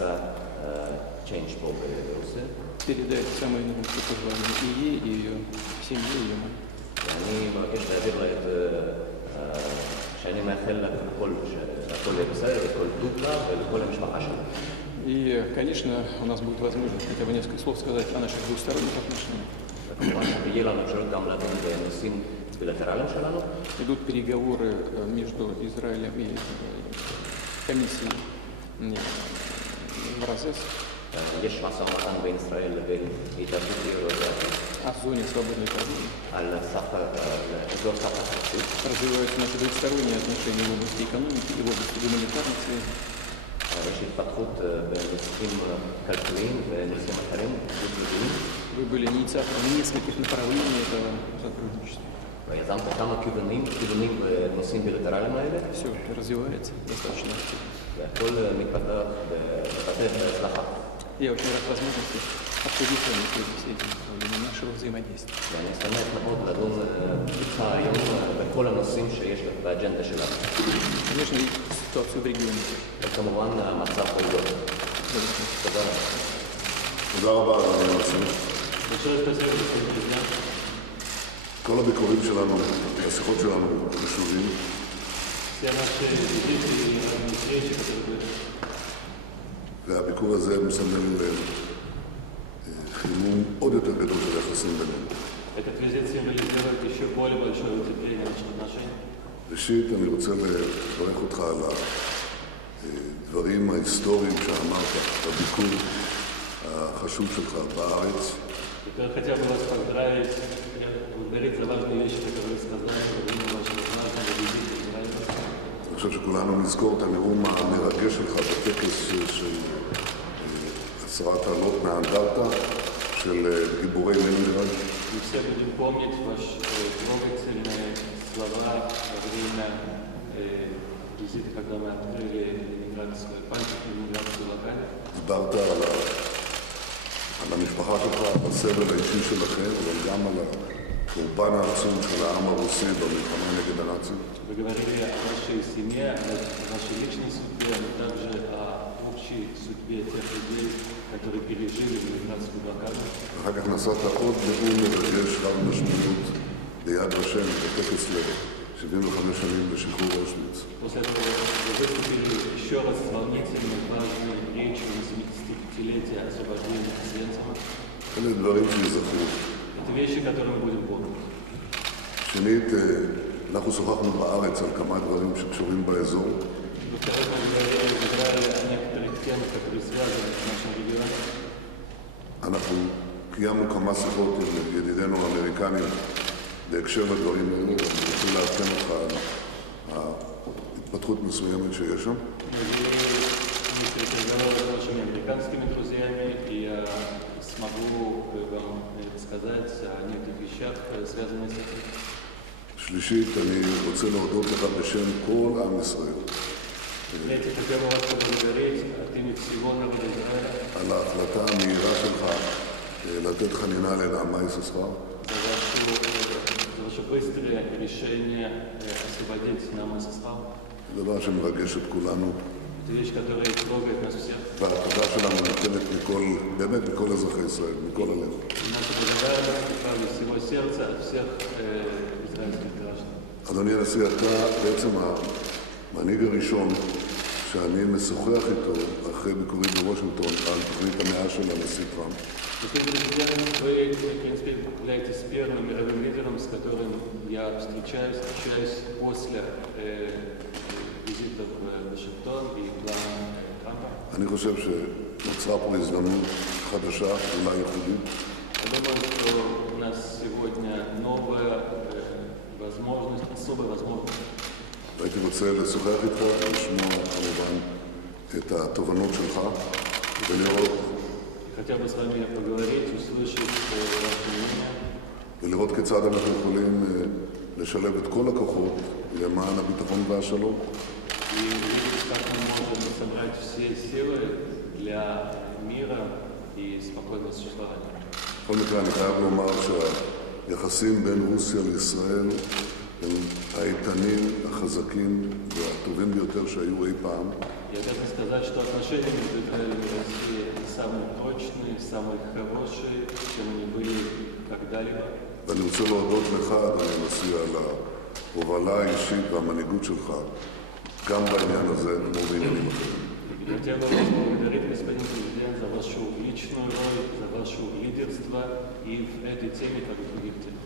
נעשה change פה ברוסיה. Передает самые наилучшие пожелания и ей, и ее семье, и ее маме. ואני מבקש להעביר לה את... שאני מאחל לה שהכל יהיה בסדר, לכל טוב לה ולכל המשפחה שלה. И, конечно, у нас будет возможность хотя бы несколько слов сказать о наших двусторонних отношениях. וכמובן שתהיה לנו אפשרות גם לדון בנושאים בילטרליים שלנו. Идут переговоры между Израилем и комиссией в РАЗЕС יש משא ומתן בין ישראל לבין התאחדות האירופית о зоне свободной торговли. על אזור סחר חופשי. Развиваются наши двусторонние отношения в области экономики и в области гуманитарной связи. יש התפתחות בנושאים כלכליים ונושאים אחרים, חוץ-מדיניים. Вы были инициатором нескольких направлений этого сотрудничества. ויזמת כמה כיוונים בנושאים בילטרליים האלה. Все это развивается достаточно активно. והכל מתפתח בהצלחה. Я очень рад возможности обсудить с вами в связи с этим направлением нашего взаимодействия. ואני שמח מאוד לדון איתך היום בכל הנושאים שיש באג'נדה שלנו. Конечно, и ситуацию в регионе. וכמובן המצב באזור. תודה רבה. תודה רבה, אדוני הנשיא. כל הביקורים שלנו, השיחות שלנו חשובים. והביקור הזה מסמל חימום עוד יותר גדול של יחסים בינינו. ראשית, אני רוצה לברך אותך על הדברים ההיסטוריים שאמרת בביקור החשוב שלך בארץ. אני חושב שכולנו נזכור את הנאום המרגש שלך בטקס של הסרת העלות מהאנדרטה של גיבורי לנינגרד. דיברת על המשפחה שלך, על הסבל האישי שלכם, אבל גם על הקורבן העצום של העם הרוסי במלחמה נגד הנאצים. Говорили о вашей семье, о вашей личной судьбе, но также о общей судьбе тех людей, которые пережили ленинградскую блокаду. אחר כך נשאת עוד נאום מרגש רב משמעות ביד ושם בטקס ל-75 שנים לשחרור אושוויץ. После этого вы выступили еще раз с волнительной важной речью на 75-летие освобождения Освенцима. אלה דברים שיזכרו. Это вещи, которые мы будем помнить. שנית, אנחנו שוחחנו בארץ על כמה דברים שקשורים באזור. Во-вторых, мы говорили в Израиле о некоторых темах, которые связаны с нашим регионом. אנחנו קיימנו כמה שיחות עם ידידינו האמריקנים בהקשר לדברים האלה. אני רוצה לעדכן אותך על ההתפתחות מסוימת שיש שם. Мы вели несколько разговоров с нашими американскими друзьями, и я смогу вам сказать о некоторых вещах, связанных с этим. שלישית, אני רוצה להודות לך בשם כל עם ישראל. Третье, хотел бы вас поблагодарить от имени всего народа Израиля על ההחלטה המהירה שלך לתת חנינה לנעמה יששכר. за ваше быстрое решение освободить нам Исаскал. זה דבר שמרגש את כולנו. Это вещь, которая трогает нас всех. והתודה שלנו ניתנת באמת מכל אזרחי ישראל, מכל הלב. Наша благодарность, правда, всего сердца от всех израильских граждан. אדוני הנשיא, אתה בעצם המנהיג הראשון שאני משוחח איתו אחרי ביקורי בוושינגטון על תוכנית המאה של הנשיא טראמפ. Господин президент, вы, в принципе, являетесь первым мировым лидером, с которым я встречаюсь после визита в Вашингтон и плана Трампа. אני חושב שנוצרה פה הזדמנות חדשה, אולי ייחודית. Я думаю, что у нас сегодня новая возможность, особая возможность. והייתי רוצה לשוחח איתך ולשמוע כמובן את התובנות שלך ולראות Хотел бы с вами поговорить, услышать ваше мнение. ולראות כיצד אנחנו יכולים לשלב את כל הכוחות למען הביטחון והשלום. И видеть, как мы можем собрать все силы для мира и спокойного существования. בכל מקרה אני חייב לומר שהיחסים בין רוסיה לישראל הם האיתנים, החזקים והטובים ביותר שהיו אי פעם. Я должен сказать, что отношения между Израилем и Россией самые прочные, самые хорошие, чем они были когда-либо. ואני רוצה להודות לך, אדוני הנשיא, על ההובלה האישית והמנהיגות שלך, גם בעניין הזה כמו בעניינים אחרים. Я хотел бы вас поблагодарить, господин президент, за вашу личную роль, за ваше лидерство и в этой теме, как и в других темах.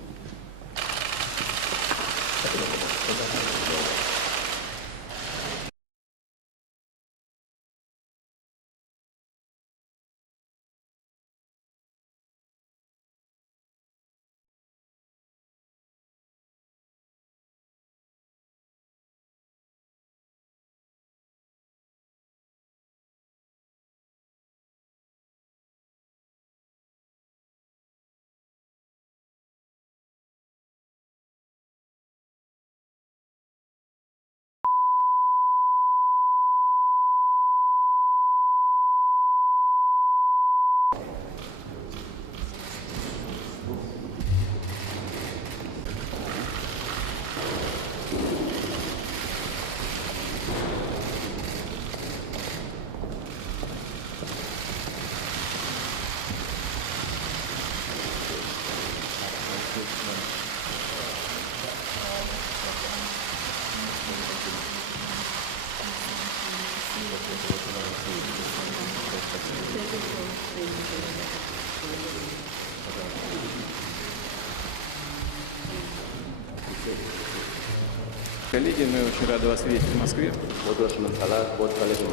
Коллеги, мы очень рады вас видеть в Москве. כבוד ראש הממשלה, כבוד קולגים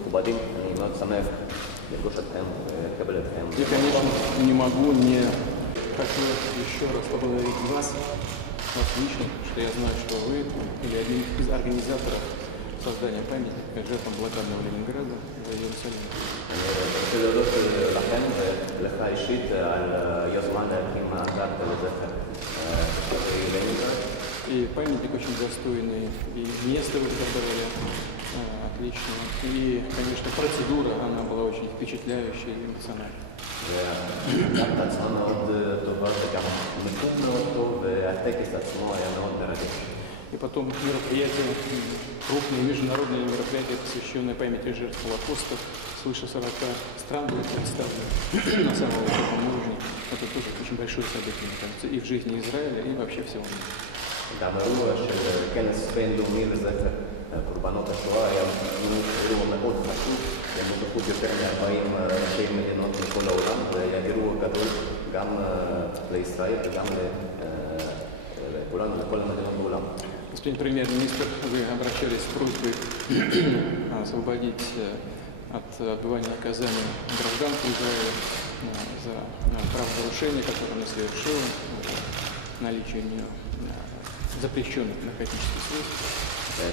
מכובדים, אני מאוד שמח לפגוש אתכם ולקבל אתכם. Я, конечно, не могу не хочу еще раз поблагодарить вас лично, что я знаю, что вы были одним из организаторов создания памятника жертвам блокадного Ленинграда в Иерусалиме. אני רוצה להודות לכם ולך אישית על היוזמה להקים האנדרטה לזכר לנינגרד. И памятник очень достойный, и место вы подобрали отлично. И, конечно, процедура, она была очень впечатляющая и эмоциональная. והאנדרטה עצמה מאוד טובה וגם מיקום מאוד טוב והטקס עצמו היה מאוד מרגש. И потом мероприятия, крупные международные мероприятия, посвященные памяти жертв Холокоста, свыше 40 стран были представлены на самом высоком уровне. Это тоже очень большое событие, мне кажется, и в жизни Израиля, и вообще всего мира. גם אירוע של כנס בינלאומי לזכר קורבנות השואה היה אירוע מאוד חשוב, בנוכחות יותר מ-40 ראשי מדינות מכל העולם, והיה אירוע גדול גם לישראל וגם לכולנו, לכל המדינות בעולם. Господин премьер-министр, вы обращались с просьбой освободить от отбывания наказания гражданку Израиля за правонарушение, которое она совершила, наличие у нее запрещенных наркотических средств.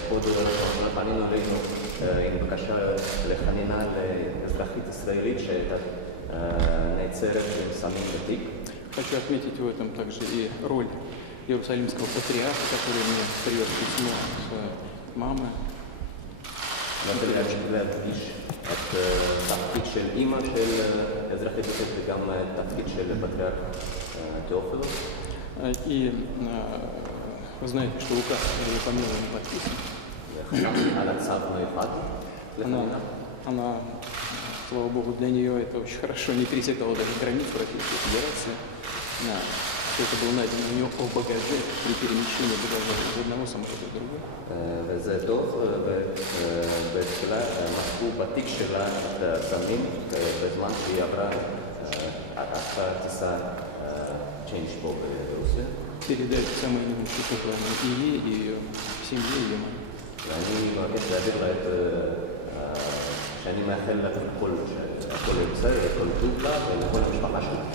כבוד ראש הממשלה, פנינו אלינו עם בקשה לחנינה לאזרחית ישראלית שהייתה נעצרת עם סמים בתיק. Хочу отметить в этом также и роль Иерусалимского патриарха, который мне привез письмо с мамы. אני רוצה להדגיש את התפקיד של אימא של אזרחית בתיק וגם התפקיד של פטריארך תיאופילוס. И вы знаете, что указ о помиловании подписан. על הצו מיוחד לחנינה. Она, слава богу, для нее это очень хорошо, не пересекала даже границу Российской Федерации. Все это было найдено у нее по багаже при перемещении багажа из одного самолета в другой. וזה טוב, ובתחילה מצאו בתיק שלה את הסמים בזמן שהיא עברה אחרי טיסה צ'יינג' פה ברוסיה. Передать самые наилучшие пожелания и ей, и ее семье, и ее маме. ואני מבקש להעביר לה את שאני מאחל לה הכל בסדר, הכל טוב לה ולכל המשפחה שלה.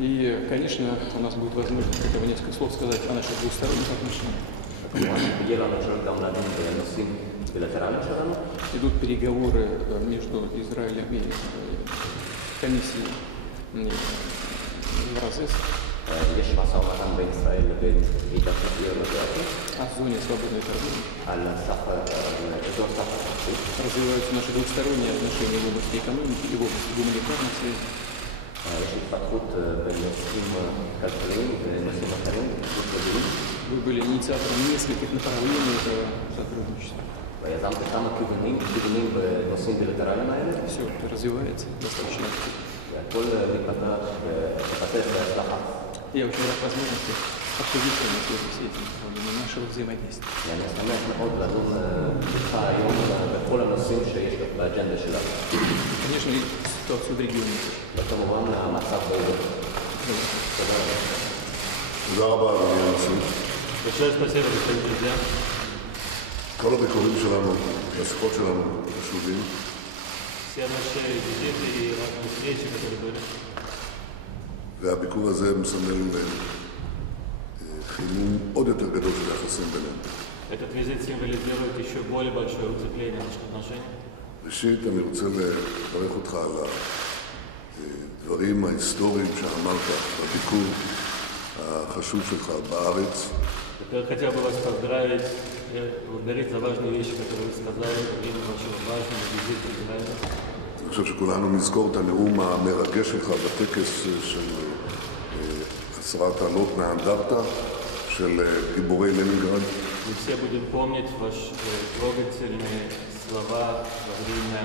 И, конечно, у нас будет возможность хотя бы несколько слов сказать о наших двусторонних отношениях. יהיה לנו אפשרות גם לדון בנושאים בילטרליים שלנו. Идут переговоры между Израилем и комиссией Евразес יש משא ומתן בין ישראל לבין התאחדות האירופית о зоне свободной торговли. על אזור סחר חופשי. Развиваются наши двусторонние отношения в области экономики и в области гуманитарных связей. יש התפתחות בנושאים כלכליים ונושאים אחרים, התפתחות מדינית. Вы были инициатором нескольких направлений этого сотрудничества. ויזמת כמה כיוונים בנושאים בילטרליים האלה, Все это развивается достаточно активно. והכל מתפתח בהצלחה. Я очень рад возможности обсудить с вами связи с этим в ходе нашего взаимодействия. אני שמח מאוד לדון איתך היום בכל הנושאים שיש באג'נדה שלנו. Конечно, и ситуацию в регионе. וכמובן המצב באזור. תודה רבה. תודה רבה, אדוני הנשיא. Большое спасибо, господин президент. כל הביקורים שלנו, השיחות שלנו חשובים, Все наши визиты и разные встречи, которые были, והביקור הזה מסמל חימום עוד יותר גדול של היחסים בינינו. этот визит символизирует еще более большое укрепление наших отношений. ראשית, אני רוצה לברך אותך על הדברים ההיסטוריים שאמרת בביקור החשוב שלך בארץ. Во-первых, хотел бы вас поздравить, благодарить за важные вещи, которые вы сказали во время вашего важного визита в Израиль. אני חושב שכולנו נזכור את הנאום המרגש שלך בטקס של הסרת העלות מהאנדרטה של גיבורי לנינגרד. Мы все будем помнить ваши трогательные слова во время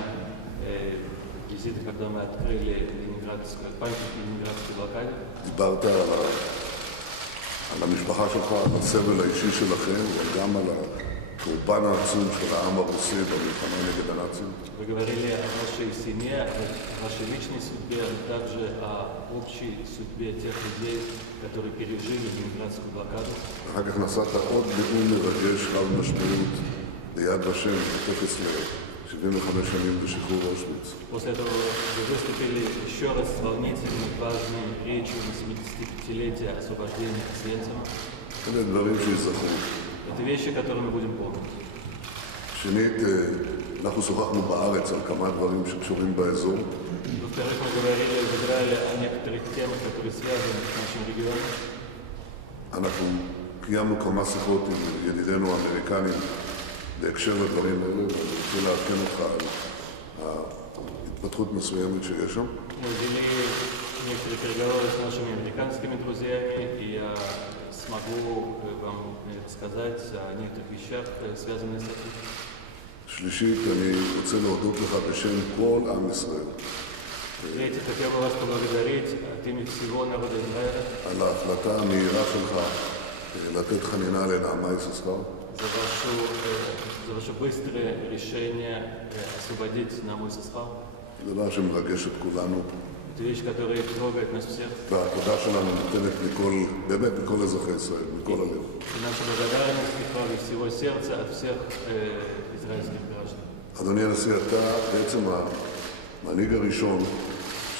визита, когда мы открыли памятник Ленинградской блокаде. דיברת על המשפחה שלך, על הסבל האישי שלכם, וגם על הקורבן העצום של העם הרוסי במלחמה נגד הנאצים. Вы говорили о вашей семье, о вашей личной судьбе, а также о общей судьбе тех людей, которые пережили Ленинградскую блокаду. אחר כך נשאת עוד נאום מרגש רב משמעות ביד ושם, בטקס ל-75 שנים לשחרור אושוויץ. После этого вы выступили еще раз с волнительной, важной речью на 75-летие освобождения Освенцима. אלה דברים שיזכרו. Это вещи, которые мы будем помнить. שנית, אנחנו שוחחנו בארץ על כמה דברים שקשורים באזור. Во-вторых, мы говорили в Израиле о некоторых темах, которые связаны с нашим регионом. אנחנו קיימנו כמה שיחות עם ידידינו האמריקנים בהקשר לדברים האלה, ואני רוצה לעדכן אותך על ההתפתחות מסוימת שיש שם. Мы вели некоторые переговоры с нашими американскими друзьями, и я смогу вам сказать о некоторых вещах, связанных с этим. שלישית, אני רוצה להודות לך בשם כל עם ישראל Третье, хотел бы вас поблагодарить от имени всего народа Израиля על ההחלטה המהירה שלך לתת חנינה לנעמה יששכר. за ваше быстрое решение освободить Нааму Йששכר. זה דבר שמרגש את כולנו, Это вещь, которая трогает нас всех. והתודה שלנו ניתנת באמת מכל אזרחי ישראל, מכל הלב. И наша благодарность к вам из всего сердца от всех израильских граждан. אדוני הנשיא, אתה בעצם המנהיג הראשון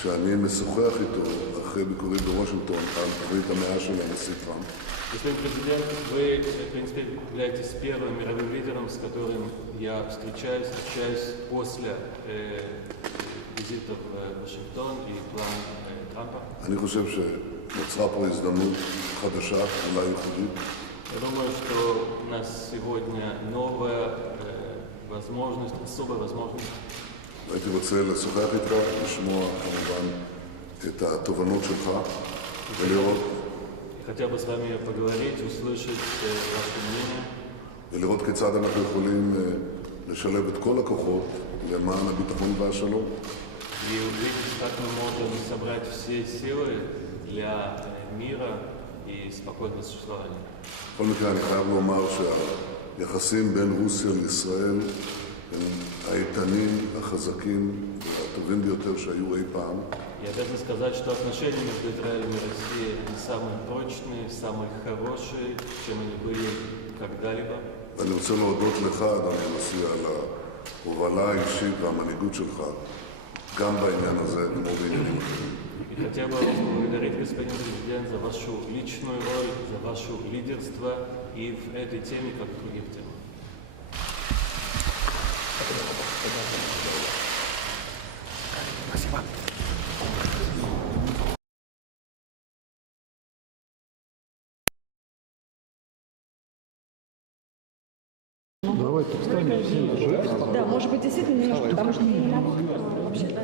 שאני משוחח איתו אחרי ביקורי בוושינגטון על ברית המאה של הנשיא טראמפ. Господин президент, вы, в принципе, являетесь первым мировым лидером, с которым я встречаюсь, общаюсь после визита в Вашингтон и план Трампа. אני חושב שנוצרה פה הזדמנות חדשה, אולי ייחודית. Я думаю, что у нас сегодня новая возможность, особая возможность. הייתי רוצה לשוחח איתך, לשמוע כמובן את התובנות שלך ולראות Хотел бы с вами поговорить, услышать ваше мнение. ולראות כיצד אנחנו יכולים לשלב את כל הכוחות למען הביטחון והשלום. И увидеть, как мы можем собрать все силы для мира и спокойного существования. בכל מקרה, אני חייב לומר שהיחסים בין רוסיה לישראל הם האיתנים, החזקים והטובים ביותר שהיו אי פעם. Я обязан сказать, что отношения между Израилем и Россией они самые прочные, самые хорошие, чем они были когда-либо. ואני רוצה להודות לך, אדוני הנשיא, על ההובלה האישית והמנהיגות שלך, גם בעניין הזה, כמו בעניינים אחרים. И хотел бы вас поблагодарить, господин президент, за вашу личную роль, за ваше лидерство и в этой теме, как и в других темах. Спасибо. Давайте встанем все. Да, может быть, действительно немножко, потому что не надо вообще, да.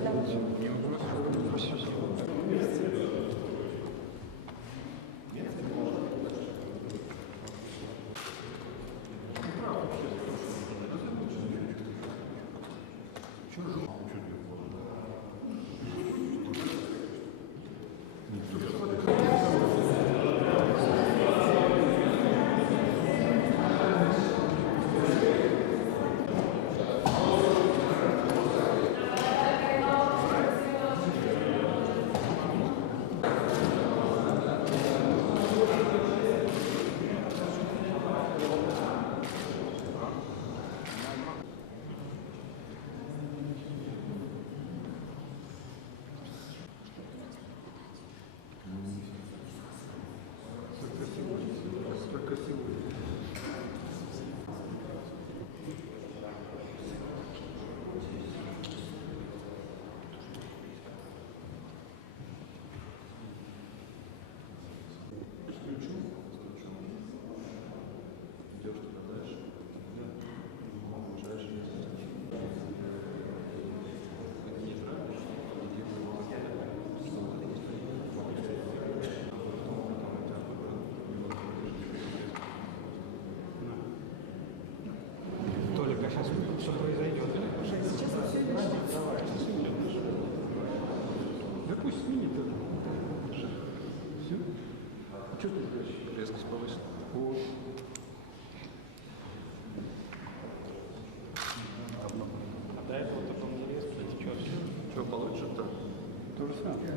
пусть сменит это. Все? Что ты говоришь? Резкость повысила. Вот. А до этого только не резко, кстати, что? Что получше-то? То же самое.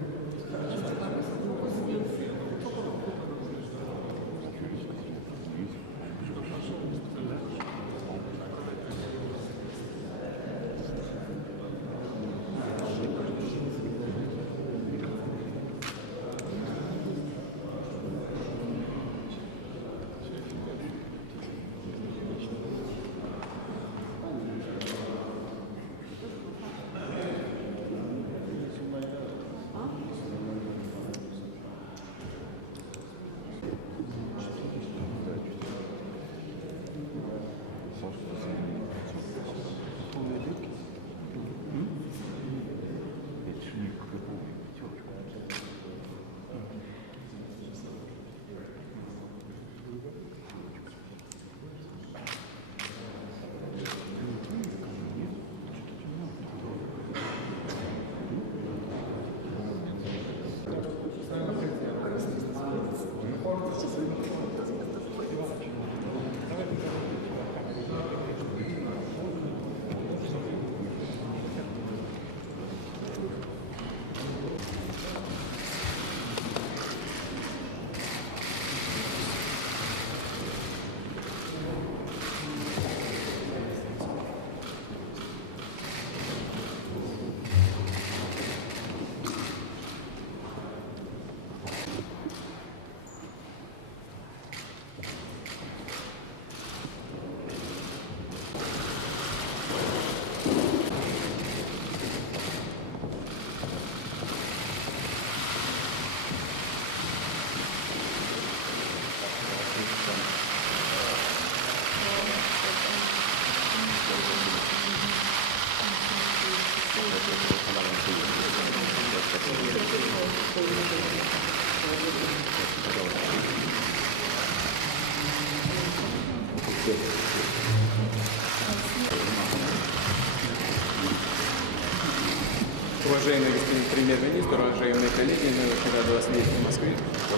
Уважаемый господин премьер-министр, уважаемые коллеги, мы очень рады вас видеть в Москве.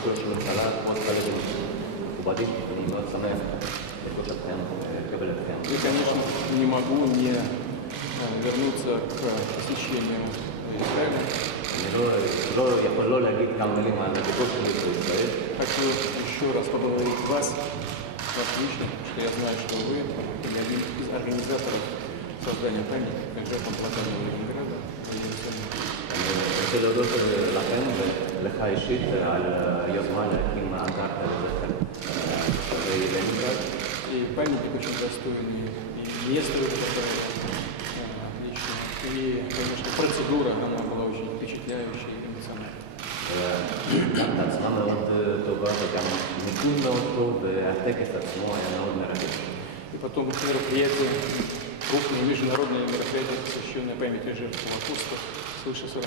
ראש הממשלה, כבוד חברים, מכובדים, אני מאוד שמח לפגוש אתכם, לקבל אתכם. И, конечно, не могу не вернуться к посещению Израиля. אני לא יכול לא להגיד כמה מילים על הביקור שלי בישראל. Хочу еще раз поблагодарить вас лично, что я знаю, что вы были один из организаторов создания памятника жертвам блокады Ленинграда. אני רוצה להודות לכם ולך אישית על היוזמה להקים אנדרטה לזכר תושבי לנינגרד. И памятник очень достойный, и место которое отлично. И, конечно, процедура, она была очень впечатляющая и эмоциональная. גם לעצמה מאוד טובה וגם מיקום מאוד טוב והטקס עצמו היה מאוד מרגש. И потом мероприятие, крупное международное мероприятие, посвященное памяти жертв Холокоста, свыше 40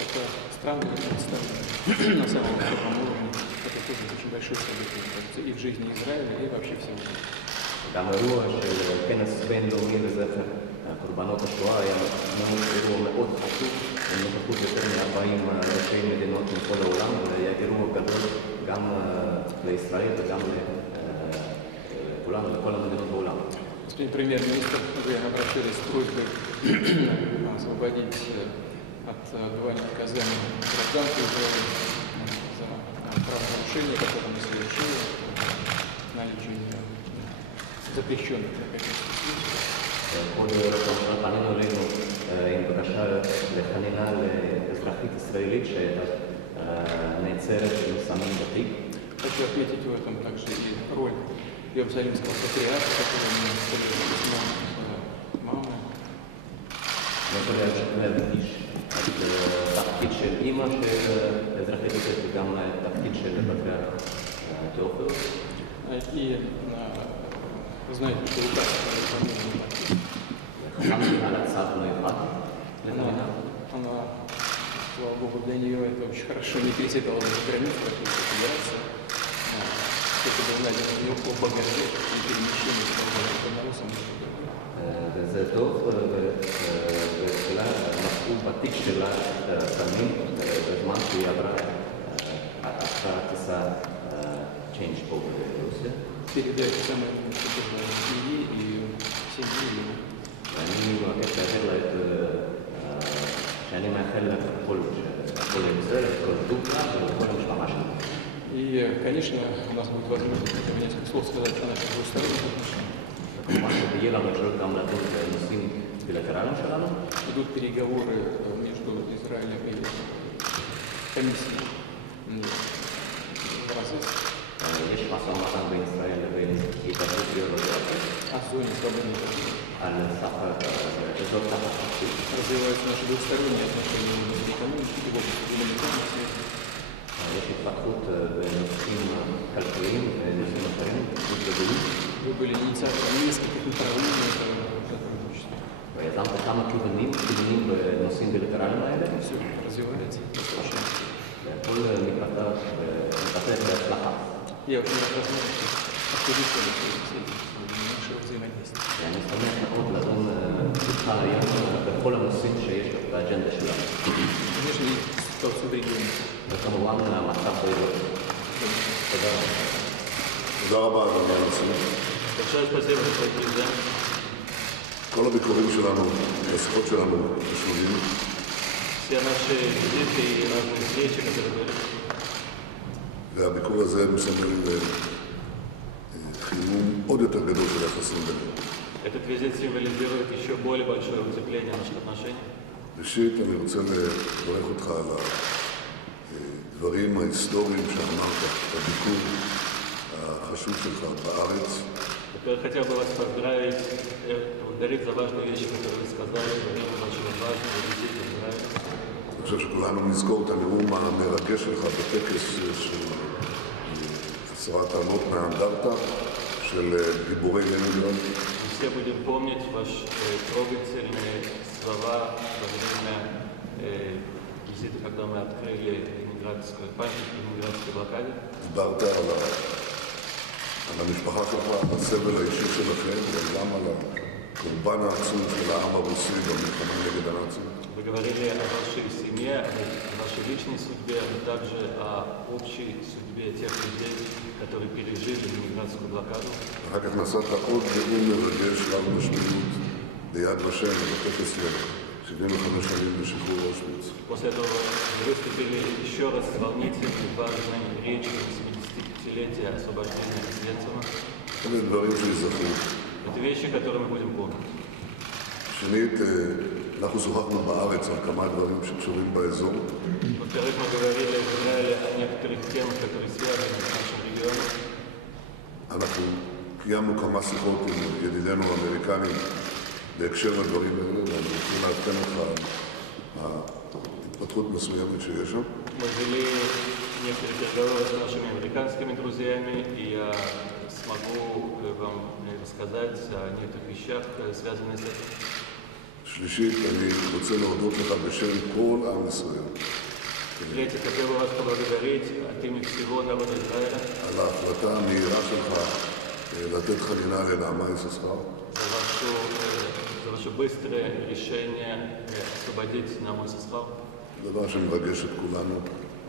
стран были представлены на самом высоком уровне. Это тоже очень большое событие, мне кажется, и в жизни Израиля, и вообще всего мира. גם אירוע של כנס בינלאומי לזכר קורבנות השואה היה אירוע מאוד חשוב, בנוכחות יותר מ-40 ראשי מדינות מכל העולם, והיה אירוע גדול גם לישראל וגם לכולנו, לכל המדינות בעולם. Господин премьер-министр, вы обращались с просьбой освободить от отбывания наказания гражданских Израиля за правонарушения, которые мы совершили, наличие запрещенных наркотических средств. כבוד ראש הממשלה, פנינו אלינו עם בקשה לחנינה לאזרחית ישראלית שהייתה נעצרת בסמים בתיק. Хочу отметить в этом также и роль Иерусалимского патриарха, который мне оставил письмо мамы. אני יכול להדגיש את התפקיד של אימא של אזרחית ישראלית וגם התפקיד של פטריארך תיאופילוס. И вы знаете, что указ חתמתי על הצו מיוחד לחנינה. она, слава богу, для нее это очень хорошо не пересекала даже границу Российской Федерации. Это был найден у нее по багаже и перемещению по белорусам. וזה טוב, ובתחילה אנחנו מצאו בתיק שלה סמים בזמן שהיא עברה טיסה צ'יינג' פה ברוסיה. Передаю это самое семье и семье. ואני מבקש להעביר לה את... שאני מאחל לה כל בסדר, כל טוב לה ולכל המשפחה שלה. И, конечно, у нас будет возможность несколько слов сказать о наших двусторонних отношениях. כמובן שתהיה לנו אפשרות גם לדון בנושאים בילטרליים שלנו. Идут переговоры между Израилем и комиссией в развитии. יש משא ומתן בין ישראל לבין התאחדות ביולוגית О зоне свободной торговли. על אזור תחת חופשי. Развиваются наши двусторонние отношения в области экономики и в области гуманитарных связей. יש התפתחות בנושאים כלכליים ונושאים אחרים, גדולים. Вы были инициатором нескольких направлений сотрудничества. ויזמת כמה כיוונים בנושאים בילטרליים האלה. Все развивается. והכל מתפתח בהצלחה. Я очень рад возможности обсудить наше взаимодействие. ואני שמח מאוד לדון איתך היום בכל הנושאים שיש באג'נדה שלנו. Конечно, и ситуацию в регионе. וכמובן המצב באזור. תודה רבה. תודה רבה, אדוני הנשיא. Большое спасибо, господин президент. כל הביקורים שלנו, השיחות שלנו, חשובים. Все наши визиты и разные встречи, которые были. והביקור הזה מסמל חימום עוד יותר גדול של היחסים בינינו. Этот визит символизирует еще более большое укрепление наших отношений. ראשית, אני רוצה לברך אותך על הדברים ההיסטוריים שאמרת בביקור החשוב שלך בארץ. Во-первых, хотел бы вас поздравить, поблагодарить за важные вещи, которые вы сказали во время вашего важного визита в Израиль. אני חושב שכולנו נזכור את הנאום המרגש שלך בטקס של הסרת טענות מהאנדרטה של גיבורי לנינגרד. Все будем помнить ваши трогательные слова во время визита, когда мы открыли Ленинградскую памятник Ленинградской блокаде. דיברת על המשפחה שלך, על הסבל האישי שלכם, וגם על הקורבן העצום של העם הרוסי במלחמה נגד הנאצים. Вы говорили о вашей семье, о вашей личной судьбе, но также о общей судьбе тех людей, которые пережили Ленинградскую блокаду. אחר כך נשאת עוד נאום מרגש רב משמעות ביד ושם בטקס 75 שנים לשחרור אושוויץ. После этого вы выступили еще раз с волнительной, важной речью 75-летия освобождения Освенцима. אלה דברים שיזכרו. Это вещи, которые мы будем помнить. שנית, אנחנו שוחחנו בארץ על כמה דברים שקשורים באזור. Во-вторых, мы говорили в Израиле о некоторых темах, которые связаны с нашим регионом. אנחנו קיימנו כמה שיחות עם ידידינו האמריקנים בהקשר לדברים האלה, ואני רוצה לעדכן אותך על התפתחות מסוימת שיש שם. Мы вели некоторые переговоры с нашими американскими друзьями, и я смогу вам рассказать о некоторых вещах, связанных с этим. שלישית, אני רוצה להודות לך בשם כל עם ישראל. В-третьих, хотел бы вас поблагодарить от имени всего народа Израиля על ההחלטה המהירה שלך לתת חנינה לנעמה יששכר. за ваше быстрое решение освободить Нааму Йששכר. דבר שמרגש את כולנו.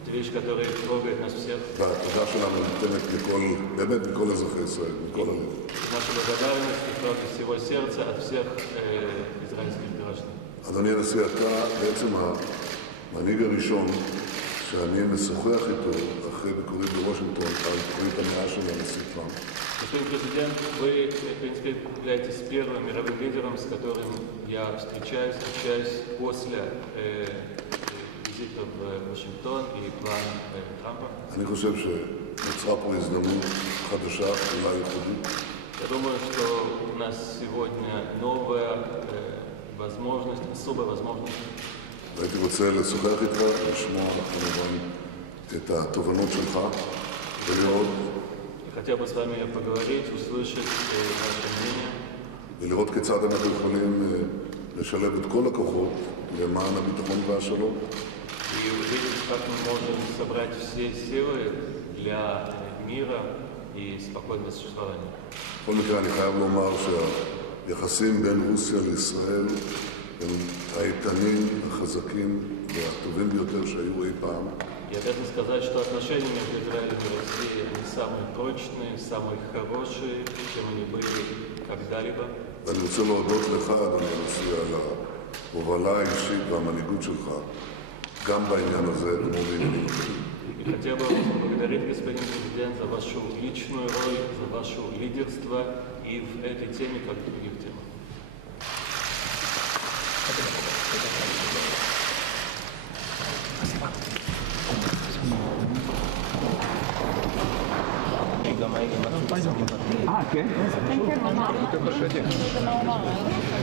Это вещь, которая трогает нас всех. והתודה שלנו ניתנת באמת מכל אזרחי ישראל, מכל הלב. Наша благодарность и правда всего сердца от всех израильских граждан. אדוני הנשיא, אתה בעצם המנהיג הראשון שאני משוחח איתו אחרי ביקורי בוושינגטון על תוכנית המאה של הנשיא טראמפ. Господин президент, вы, в принципе, являетесь первым мировым лидером, с которым я встречаюсь после визита в Вашингтон и плана Трампа. אני חושב שנוצרה פה הזדמנות חדשה, אולי ייחודית. Я думаю, что у нас сегодня новая возможность, особая возможность. והייתי רוצה לשוחח איתך, לשמוע כמובן את התובנות שלך ולראות Хотел бы с вами поговорить, услышать ваше мнение. ולראות כיצד אנחנו יכולים לשלב את כל הכוחות למען הביטחון והשלום. И увидеть, как мы можем собрать все силы для мира и спокойного существования. בכל מקרה אני חייב לומר שהיחסים בין רוסיה לישראל הם האיתנים, החזקים והטובים ביותר שהיו אי פעם. Я должен сказать, что отношения между Израилем и Россией, они самые прочные, самые хорошие, чем они были когда-либо. ואני רוצה להודות לך, אדוני הנשיא, על ההובלה האישית והמנהיגות שלך, גם בעניין הזה, כמו בעניינים אחרים. И хотел бы вас поблагодарить, господин президент, за вашу личную роль, за ваше лидерство и в этой теме, как и в других темах.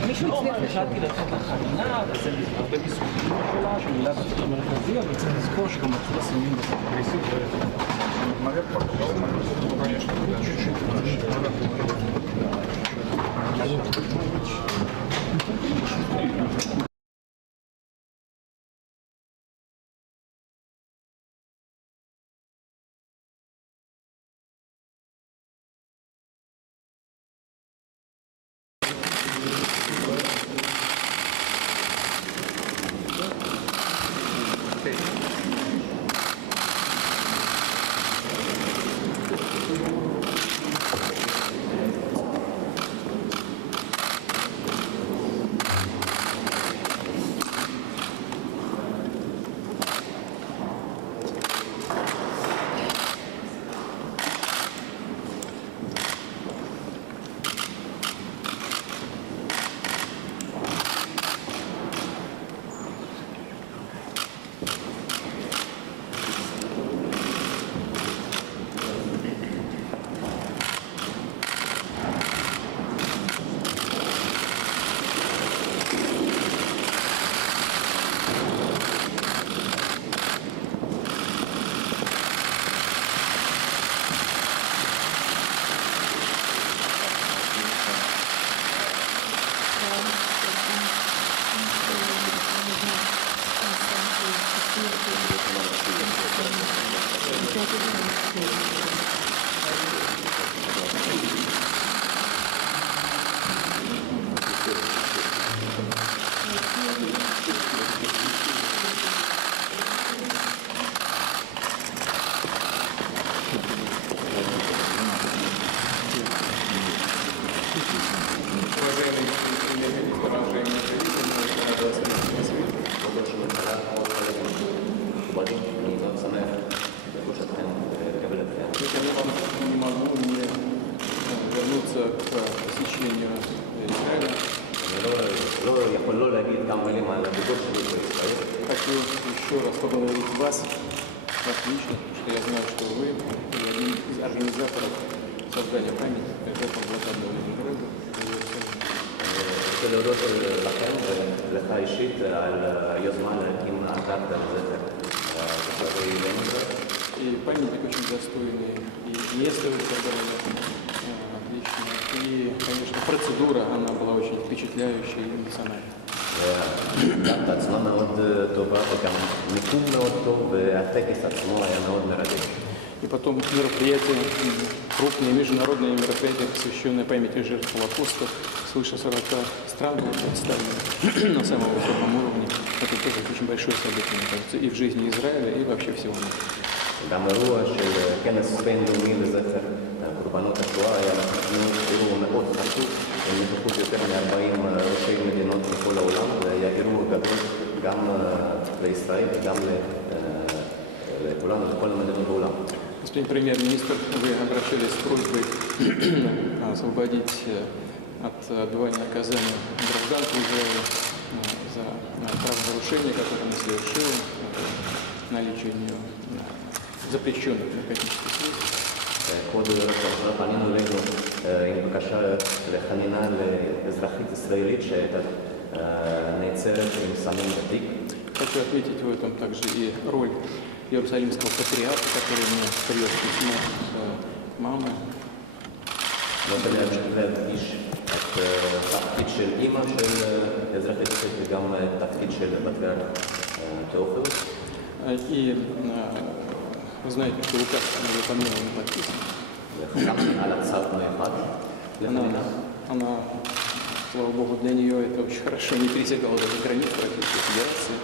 מישהו הצליח החלטתי לצאת לחנינה, וזה הרבה בזכות אימא שלה, שמילאה בתפקיד המרכזי, אבל צריך לזכור שגם מצאו לסימים בסוף. Хочу еще раз поблагодарить вас, лично, что я знаю, что вы один из организаторов создания памятника жертвам блокадного Ленинграда. רוצה להודות לכם ולך אישית על היוזמה להקים אתר לזכר תושבי לנינגרד. И памятник очень достойный, и место выбрали отлично, и, конечно, процедура, она была очень впечатляющей и эмоциональной. גם עצמה מאוד טובה וגם מיקום מאוד טוב והטקס עצמו היה מאוד מרגש. И потом мероприятие, крупные международные мероприятия, посвященные памяти жертв Холокоста, свыше 40 стран было представлено на самом высоком уровне. Это тоже очень большое событие, мне кажется, и в жизни Израиля, и вообще всего мира. גם אירוע של כנס בינלאומי לזכר קורבנות השואה היה אירוע מאוד חשוב, בנוכחות יותר מ-40 ראשי מדינות מכל העולם, והיה אירוע גדול גם לישראל וגם לכולנו, לכל המדינות בעולם. Господин премьер-министр, вы обращались с просьбой освободить от отбывания наказания гражданку Израиля за правонарушение, которое она совершила, наличие у нее запрещенных наркотических средств. כבוד ראש הממשלה, פנינו אלינו עם בקשה לחנינה לאזרחית ישראלית שהייתה נעצרת עם סמים בתיק. Хочу отметить в этом также и роль Иерусалимского патриарха, который мне привез письмо с мамы. אני רוצה להדגיש את התפקיד של אימא של אזרחית ישראלית וגם את התפקיד של פטריארך תיאופילוס. И вы знаете, что указ помимо не подписан. וחתם על הצו מיוחד לחנינה. Она Слава Богу, для нее это очень хорошо, не пересекало даже границ Российской Федерации.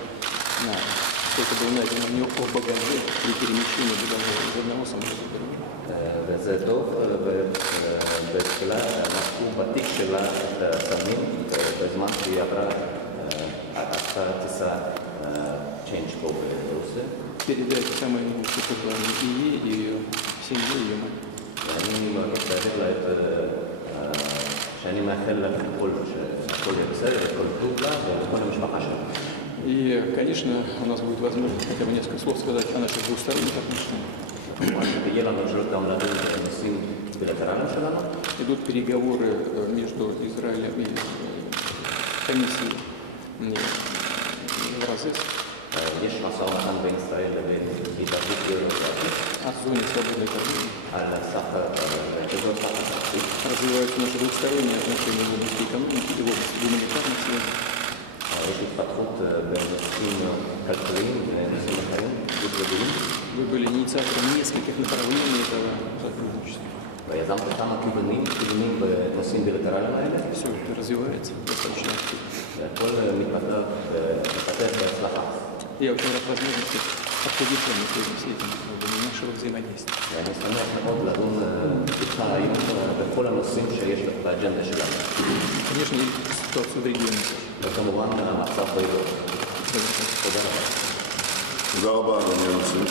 Сколько было найдено у нее по багаже при перемещении багажа из одного самолета в другой. וזה טוב, ובתחילה אנחנו בתיק שלה את הסמים, בזמן שהיא עשתה טיסה צ'יינג' פה ברוסיה. Передайте самое наилучшее пожелание и ей, и ее семье, и ее маме. ואני מבקש להגיד לה שאני מאחל לה שהכל יהיה בסדר, הכל טוב לה ולכל המשפחה שלה. И, конечно, у нас будет возможность хотя бы несколько слов сказать о наших двусторонних отношениях. ויהיה לנו אפשרות גם לדון בנושאים בילטרליים שלנו. Идут переговоры между Израилем и комиссией Евразес יש משא ומתן בין ישראל לבין התאחדות ביורוקרטית о зоне свободной торговли. על הסחר, באזור סחר חופשי. Развиваются наши двусторонние отношения в области экономики и в области гуманитарных связей. יש התפתחות בנושאים כלכליים ונושאים אחרים, דו-צדדיים. Вы были инициатором нескольких направлений этого сотрудничества. ויזמת כמה כיוונים בנושאים בילטרליים האלה. Все это развивается достаточно активно. והכל מתפתח בהצלחה. Я очень рад возможности обсудить с вами сегодня все эти направления нашего взаимодействия. ואני שמח מאוד לדון איתך היום בכל הנושאים שיש באג'נדה שלנו. Конечно, и ситуацию в регионе. וכמובן המצב באזור. תודה רבה. תודה רבה, אדוני הנשיא.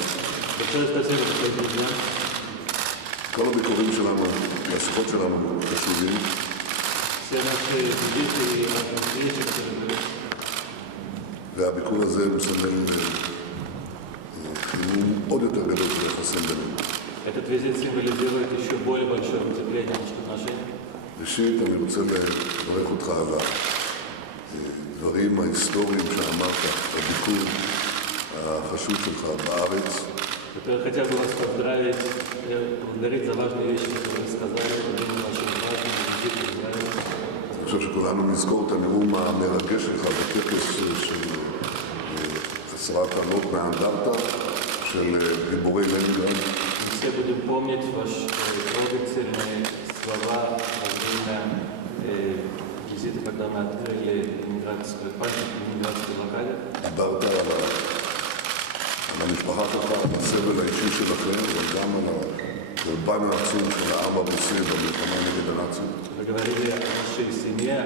Большое спасибо, дорогие друзья. כל הביקורים שלנו, השיחות שלנו חשובים, Все наши визиты и наши встречи, которые были, והביקור הזה מסמל חימום עוד יותר גדול של היחסים בינינו. этот визит символизирует еще более большое укрепление наших отношений. ראשית, אני רוצה לברך אותך על הדברים ההיסטוריים שאמרת, הביקור החשוב שלך בארץ. Я хотел бы вас поздравить, поблагодарить за важные вещи, которые вы сказали во время вашего важного визита в Израиль. אני חושב שכולנו נזכור את הנאום המרגש שלך בטקס של הסרת העלות מהאנדרטה של גיבורי לנינגרד. Мы все будем помнить ваши трогательные слова во время визита, когда мы открыли ленинградскую память ленинградской блокаде. דיברת על המשפחה שלך, על הסבל האישי שלכם, אבל גם על הקורבן העצום של העם הרוסי במלחמה נגד הנאצים. Вы говорили о нашей семье,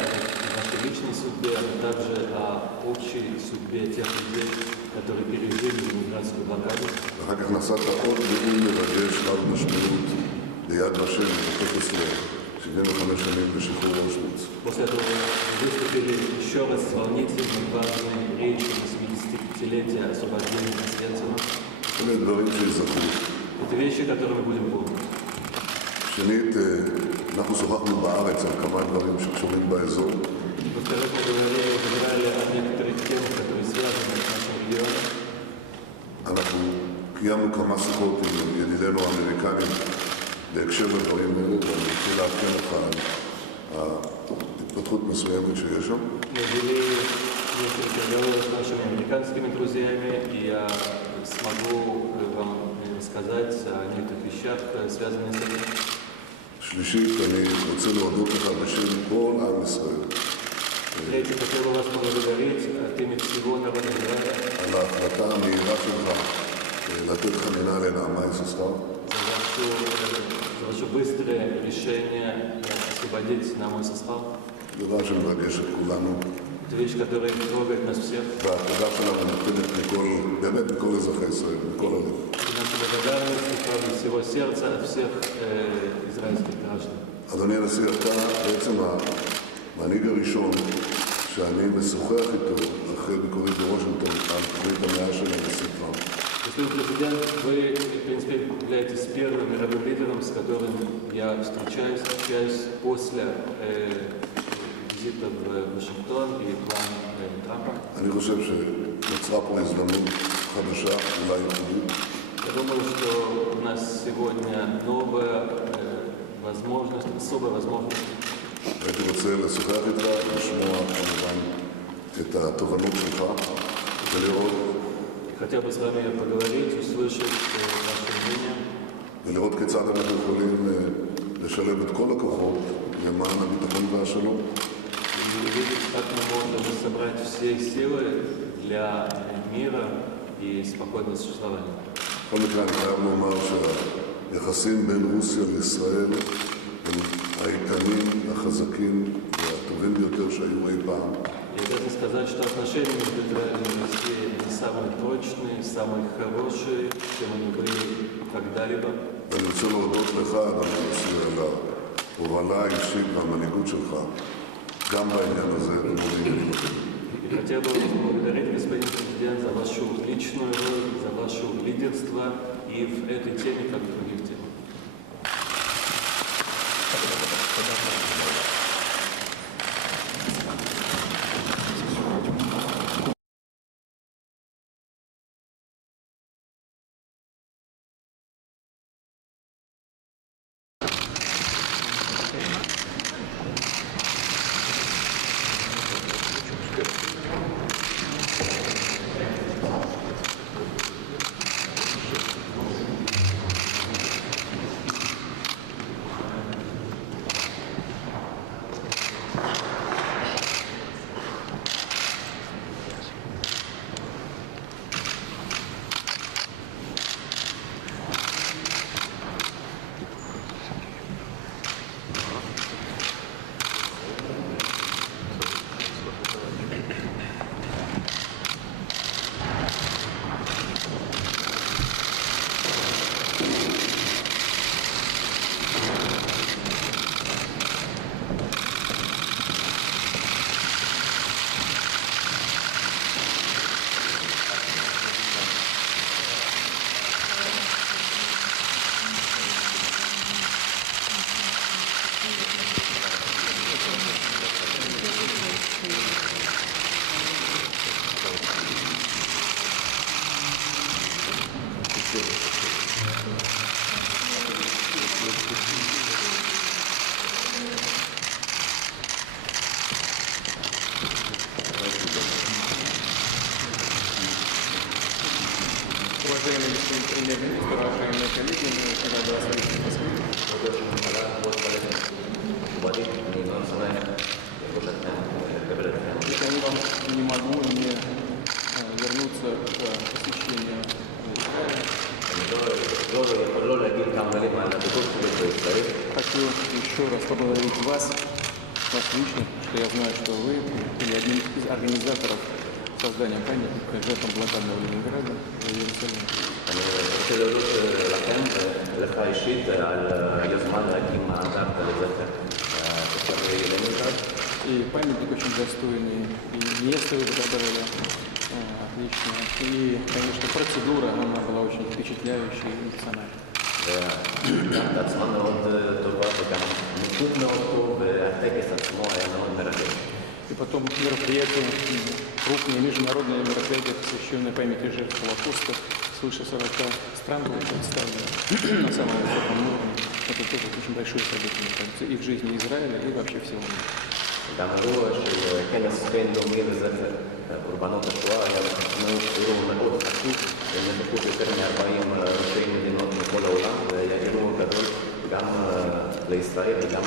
о нашей личной судьбе, а также о общей судьбе тех людей, которые пережили ленинградскую блокаду. ואחר כך נשאת עוד נאום מרגש רב משמעות ביד ושם בטקס 75 שנים לשחרור אושוויץ. После этого вы выступили еще раз с волнительной важной речью на 75-летие освобождения Освенцима. אלה דברים שיזכרו. Это вещи, которые мы будем помнить. שנית, אנחנו שוחחנו בארץ על כמה דברים שקשורים באזור. Во-вторых, мы говорили в Израиле о некоторых темах, которые связаны с нашим регионом. אנחנו קיימנו כמה שיחות עם ידידינו האמריקנים בהקשר לדברים האלה, ואני רוצה לעדכן אותך על התפתחות מסוימת שיש שם. Мы вели несколько переговоров с нашими американскими друзьями, и я смогу вам сказать о некоторых вещах, связанных с этим. שלישית, אני רוצה להודות לך בשם כל עם ישראל Третье, хотел бы вас поблагодарить от имени всего народа Израиля על ההחלטה המהירה שלך לתת חנינה לנעמה יששכר. за ваше быстрое решение освободить Нааму Йששכר. דבר שמרגש את כולנו, Это вещь, которая трогает нас всех. והתודה שלנו ניתנת באמת מכל אזרחי ישראל, מכל הלב. И наша благодарность правда всего сердца от всех израильских граждан. אדוני הנשיא, אתה בעצם המנהיג הראשון שאני משוחח איתו אחרי ביקורי בוושינגטון על תוכנית המאה של הנשיא טראמפ. Господин президент, вы, в принципе, являетесь первым мировым лидером, с которым я встречаюсь, общаюсь после визита в Вашингтон и план Трампа. אני חושב שנוצרה פה הזדמנות חדשה, אולי ייחודית, Я думаю, что у нас сегодня новая возможность, особая возможность. הייתי רוצה לשוחח איתך, לשמוע כמובן את התובנות שלך ולראות Хотел бы с вами поговорить, услышать ваше мнение. ולראות כיצד אנחנו יכולים לשלב את כל הכוחות למען הביטחון והשלום. видеть, как мы можем собрать все силы для мира и спокойного существования. בכל מקרה אני חייב לומר שהיחסים בין רוסיה לישראל הם האיתנים, החזקים והטובים ביותר שהיו אי פעם. Я должен сказать, что отношения между Израилем и Россией самые прочные, самые хорошие, чем они были когда-либо. ואני רוצה להודות לך, אדוני הנשיא, על ההובלה האישית והמנהיגות שלך, גם בעניין הזה כמו בעניינים אחרים. И хотел бы вас поблагодарить, господин президент, за вашу личную роль, за ваше лидерство и в этой теме, как и в других темах. Уважаемый господин премьер-министр, уважаемые коллеги, мы хотим вас приветствовать. И, конечно, не могу не вернуться к посещению Израиля. Хочу еще раз поблагодарить вас лично, что я знаю, что вы были одним из организаторов создания памятника жертвам блокадного Ленинграда в Иерусалиме. אני רוצה להודות לכם ולך אישית על היוזמה להקים האנדרטה לזכר תושבי לנינגרד. И памятник очень достойный, и место вы подобрали отлично. И, конечно, процедура, она была очень впечатляющей и эмоциональной. והאנדרטה עצמה מאוד טובה וגם מיקוד מאוד טוב והטקס עצמו היה מאוד מרגש. И потом мероприятие, крупное международное мероприятие, посвященное памяти жертв Холокоста, свыше 40 стран было представлено на самом высоком уровне. Это тоже очень большое событие, мне кажется, и в жизни Израиля, и вообще всего мира. גם אירוע של כנס בינלאומי לזכר קורבנות השואה היה אירוע מאוד חשוב, ונוכחו יותר מ-40 ראשי מדינות מכל העולם, והיה אירוע גדול גם לישראל וגם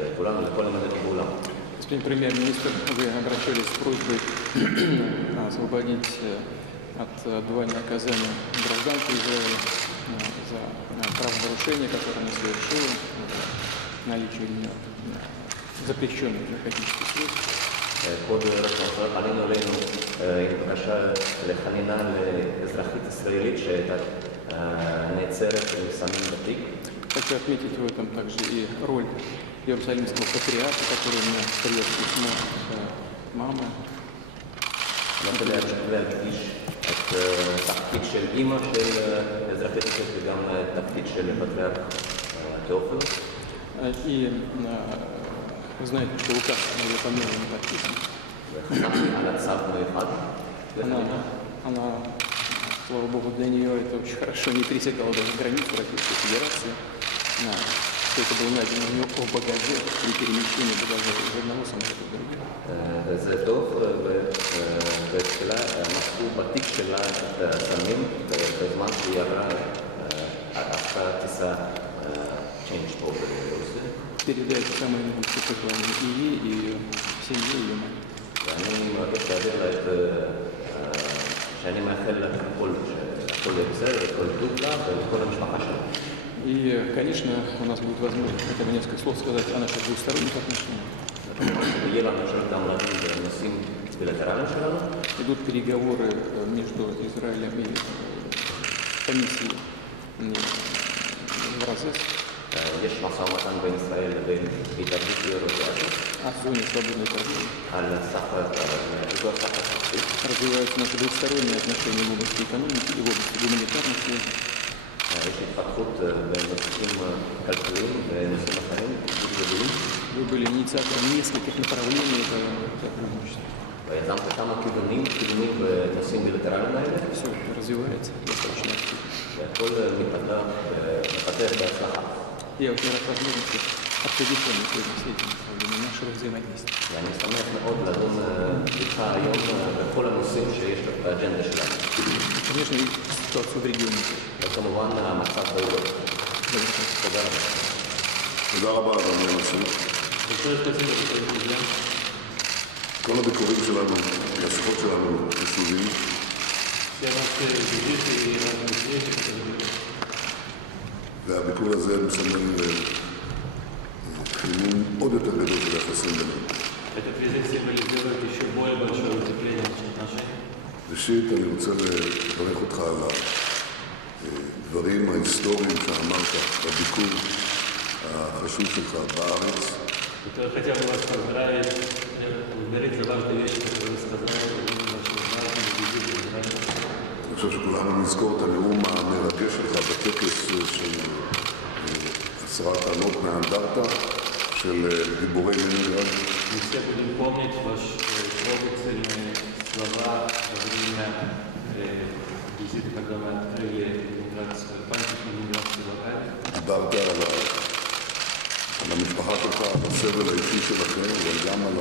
לכולנו, לכל המדינות בעולם. Господин премьер-министр, вы обращались с просьбой освободить от отбывания наказания гражданку Израиля за правонарушение, которое она совершила, за наличие запрещенных наркотических средств. כבוד ראש הממשלה, פנינו אלינו עם בקשה לחנינה לאזרחית ישראלית שהייתה נעצרת וסמים בתיק. Хочу отметить в этом также и роль Иерусалимского патриарха, который мне привез письмо от мамы. אני רוצה להדגיש את התפקיד של אימא של אזרחית ישראלית וגם תפקיד של פטריארך תיאופילוס. И вы знаете, что указ ее фамилии не подписан. וחתמתי על הצו מיוחד לחנינה. Она, слава богу, для нее это очень хорошо не пересекала даже границу Российской Федерации. Что это было найдено у нее по багаже при перемещении багажа из одного самолета в другой. וזה טוב, בתחילה מצאו בתיק שלה את הסמים בזמן שהיא עברה אחת טיסה צ'יינג' פה ברוסיה. передает самые наилучшие пожелания и ей, и ее семье, и ее маме. ואני מבקש להעביר לה שאני מאחל לה שהכל יהיה בסדר, הכל טוב לה ולכל המשפחה שלה. И, конечно, у нас будет возможность хотя бы несколько слов сказать о наших двусторонних отношениях. יהיה לנו אפשרות גם לדון בנושאים בילטרליים שלנו. Идут переговоры между Израилем и комиссией РАЗЕС יש משא ומתן בין ישראל לבין התאחדות אירופית о зоне свободной торговли. על פיתוח סחר חופשי. Развиваются наши двусторонние отношения в области экономики и в области гуманитарных связей. יש התפתחות בנושאים כלכליים ונושאים אחרים, גדולים. Вы были инициатором нескольких направлений этого сотрудничества. ויזמת כמה קידומים בנושאים בילטרליים האלה. Все это развивается достаточно активно. והכל מתפתח בהצלחה. Я очень рад возможности обсудить с вами сегодня все эти направления нашего взаимодействия. ואני שמח מאוד לדון איתך היום בכל הנושאים שיש באג'נדה שלנו. Конечно, и ситуацию в регионе. וכמובן המצב באירופה. תודה רבה. תודה רבה, אדוני הנשיא. כל הביקורים שלנו, השיחות שלנו חשובים. והביקור הזה מסמל חימום עוד יותר גדול של היחסים בינינו. Этот визит символизирует еще более большое укрепление наших отношений. ראשית, אני רוצה לברך אותך על הדברים ההיסטוריים שאמרת בביקור החשוב שלך בארץ. Хотел бы вас поздравить, благодарить за важные вещи, которые вы сказали, ваши важные визиты в Израиль. אני חושב שכולנו נזכור את הנאום המרגש שלך בטקס של הסרת העלות מהאנדרטה של גיבורי לנינגרד. Мы все будем помнить ваши трогательные слова во время визита, когда мы открыли памятник Ленинградской блокаде. דיברת על המשפחה שלך, על הסבל האישי שלכם, אבל גם על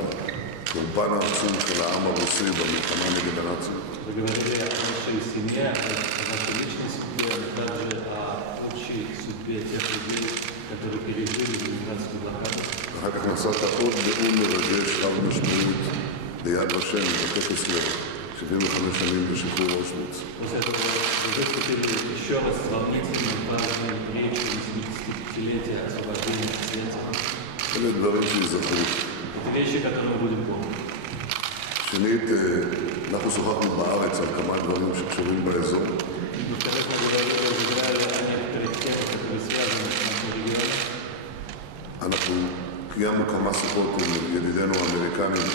הקורבן העצום של העם הרוסי במלחמה נגד הנאצים. Вы говорили о нашей семье, о нашей личной судьбе, но также о общей судьбе тех людей, которые пережили Ленинградскую блокаду. אחר כך נשאת עוד נאום מרגש רב משמעות ביד ושם בטקס ל-75 שנים לשחרור אושוויץ. После этого вы выступили еще раз с волнительной важной речью 75-летия освобождения Освенцима. אלה דברים שיזכרו. Это вещи, которые мы будем помнить. שנית, אנחנו שוחחנו בארץ על כמה דברים שקשורים באזור. Во-вторых, мы говорили в Израиле о некоторых темах, которые связаны с нашим регионом. אנחנו קיימנו כמה שיחות עם ידידינו האמריקנים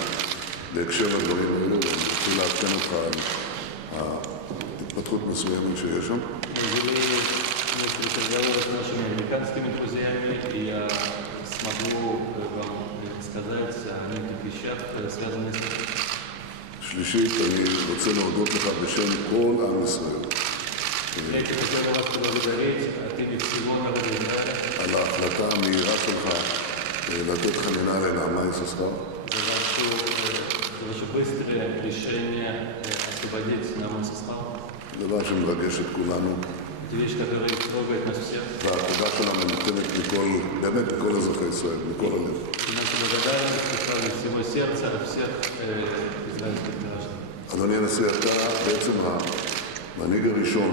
בהקשר לדברים האלו, ואני רוצה לעדכן אותך על ההתפתחות מסוימת שיש שם. Мы вели несколько разговоров с нашими американскими друзьями, и я смогу вам сказать о некоторых вещах, связанных с этим. שלישית, אני רוצה להודות לך בשם כל עם ישראל Третье, хотел бы вас поблагодарить от имени всего народа Израиля על ההחלטה המהירה שלך לתת חנינה לנעמה יששכר. за ваше быстрое решение освободить Нааman Йששכר. דבר שמרגש את כולנו, Это вещь, которая трогает нас всех. והתודה שלנו ניתנת באמת מכל אזרחי ישראל, מכל הלב. И наша благодарность пришла из всего сердца от всех израильских граждан. אדוני הנשיא, אתה בעצם המנהיג הראשון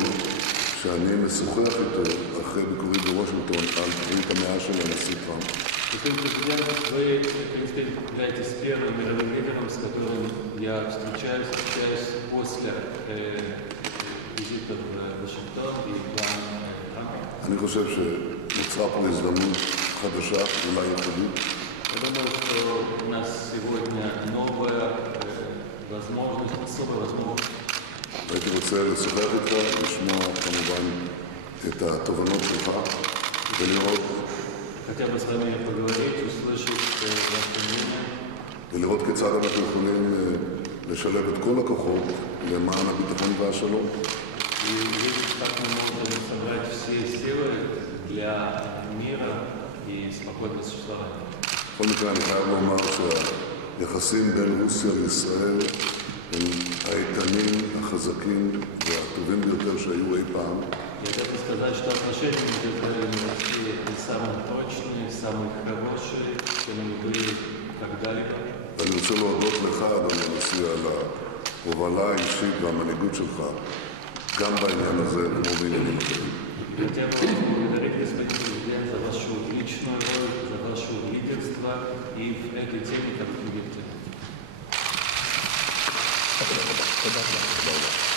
שאני משוחח איתו אחרי ביקורי בוושינגטון על ברית המאה של הנשיא טראמפ. Господин президент, вы, в принципе, являетесь первым мировым лидером, с которым я встречаюсь после визита в Вашингтон и план Трампа. אני חושב שנוצרה פה הזדמנות חדשה, אולי ייחודית, Я думаю, что у нас сегодня новая возможность, особая возможность. והייתי רוצה לשוחח איתך, לשמוע כמובן את התובנות שלך ולראות Хотя бы с вами поговорить, услышать ваше мнение. ולראות כיצד אנחנו יכולים לשלב את כל הכוחות למען הביטחון והשלום. И видеть, как мы можем собрать все силы для мира и спокойного существования. בכל מקרה אני חייב לומר שהיחסים בין רוסיה לישראל הם האיתנים, החזקים והטובים ביותר שהיו אי פעם. Я хочу сказать, что отношения между Израилем и Россией самые прочные, самые хорошие, чем они были когда-либо. ואני רוצה להודות לך, אדוני הנשיא, על ההובלה האישית והמנהיגות שלך, גם בעניין הזה כמו בעניינים אחרים. Хотел бы поблагодарить господин президент за вашу личную роль, за ваше лидерство и в этой теме, как в других темах. תודה רבה.